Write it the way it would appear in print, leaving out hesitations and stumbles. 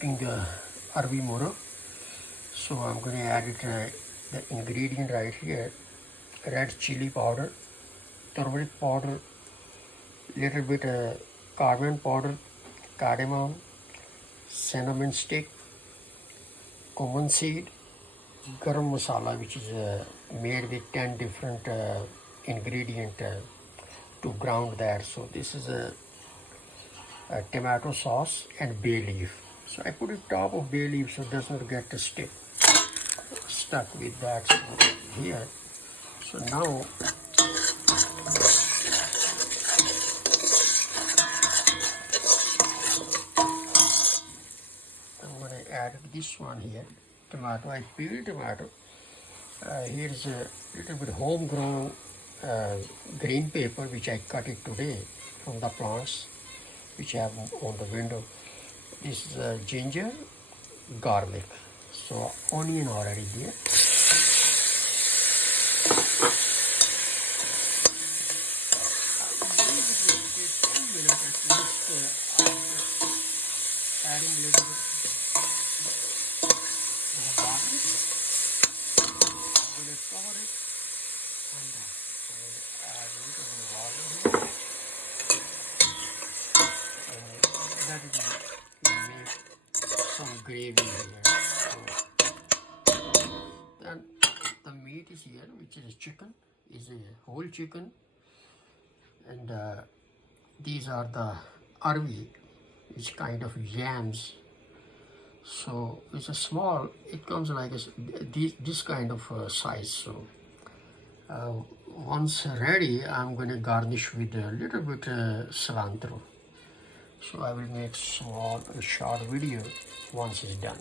Arvie and Muragh. So I'm going to add it the ingredient right here: red chili powder, turmeric powder, little bit cardamom powder, cardamom, cinnamon stick, cumin seed, garam masala, which is made with 10 different ingredient to ground that. So this is a tomato sauce and bay leaf. So I put it top of bay leaf so it does not get stuck with that here. So now I'm going to add this one here, tomato. I peeled tomato. Here's a little bit homegrown green pepper which I cut it today from the plants which I have on the window. This is ginger, garlic. So onion already there. Adding a little bit of garlic. I'm going to cover it and add a little bit of water here. And that is make some gravy here. So then the meat is here, which is chicken, is a whole chicken, and these are the Arvie, which kind of yams. So it's a small, it comes like this kind of size. So once ready, I'm going to garnish with a little bit cilantro. So I will make small short video once it's done.